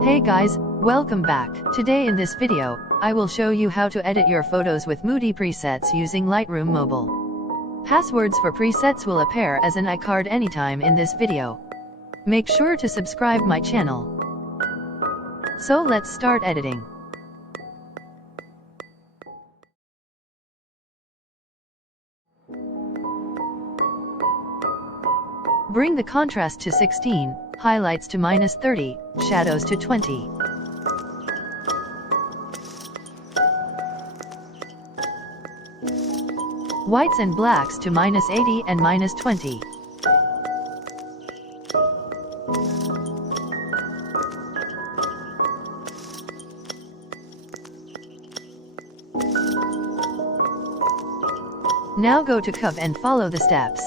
Hey guys, welcome back. Today in this video, I will show you how to edit your photos with Moody presets using Lightroom Mobile. Passwords for presets will appear as an iCard anytime in this video. Make sure to subscribe my channel. So let's start editing. Bring the contrast to 16, highlights to -30, shadows to 20. Whites and blacks to -80 and -20. Now go to Curve and follow the steps.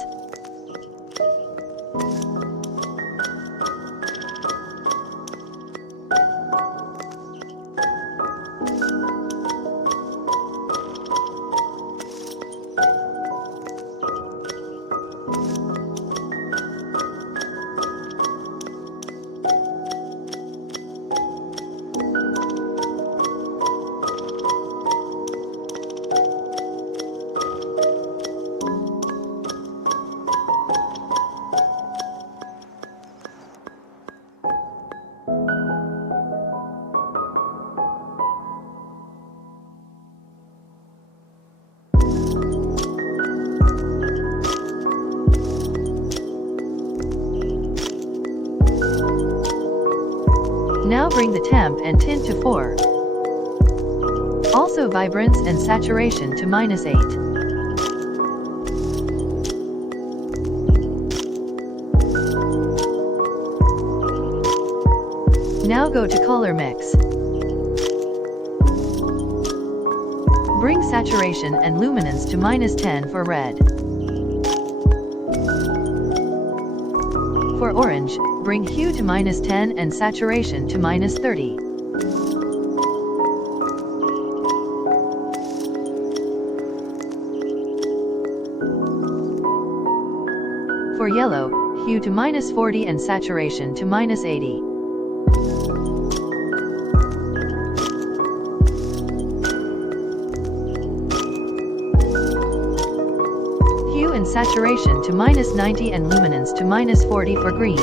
Now bring the temp and tint to 4. Also vibrance and saturation to -8. Now go to color mix. Bring saturation and luminance to -10 for red. For orange, bring hue to -10 and saturation to -30. For yellow, hue to -40 and saturation to -80. Hue and saturation to -90 and luminance to -40 for green.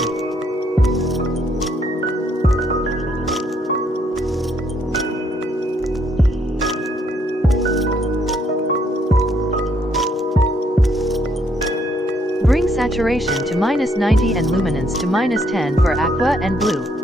Bring saturation to -90 and luminance to -10 for aqua and blue.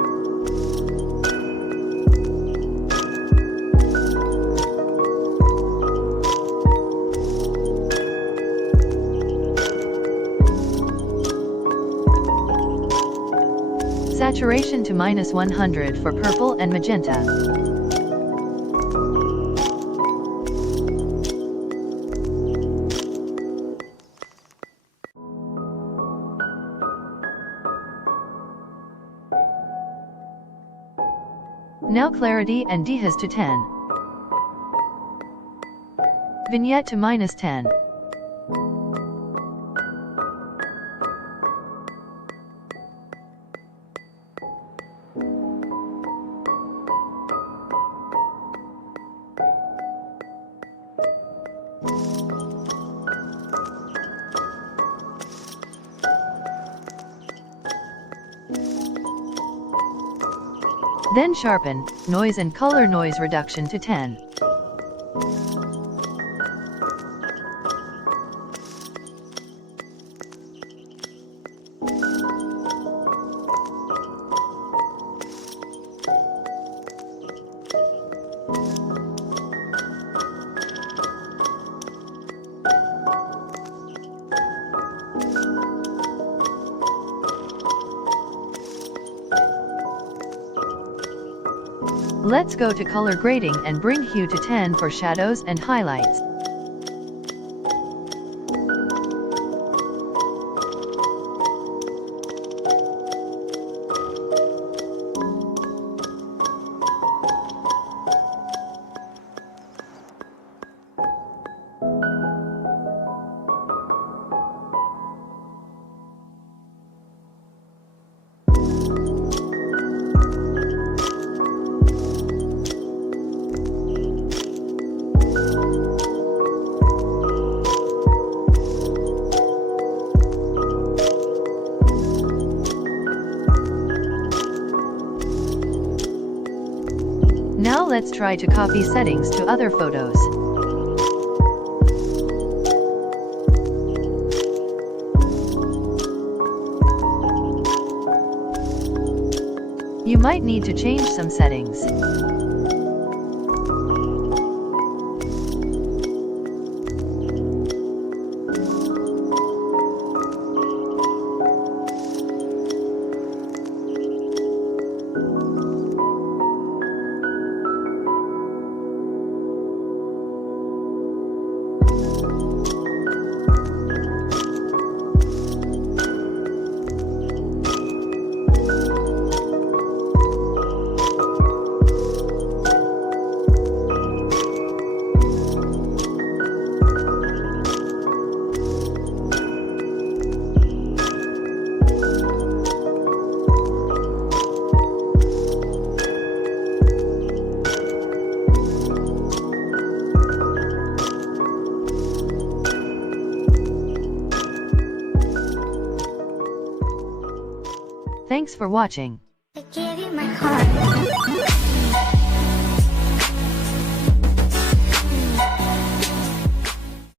Saturation to -100 for purple and magenta. Now clarity and dehaze to 10. Vignette to -10. Then sharpen, noise and color noise reduction to 10. Let's go to color grading and bring hue to 10 for shadows and highlights. Now let's try to copy settings to other photos. You might need to change some settings. Thanks for watching. I gave you my heart.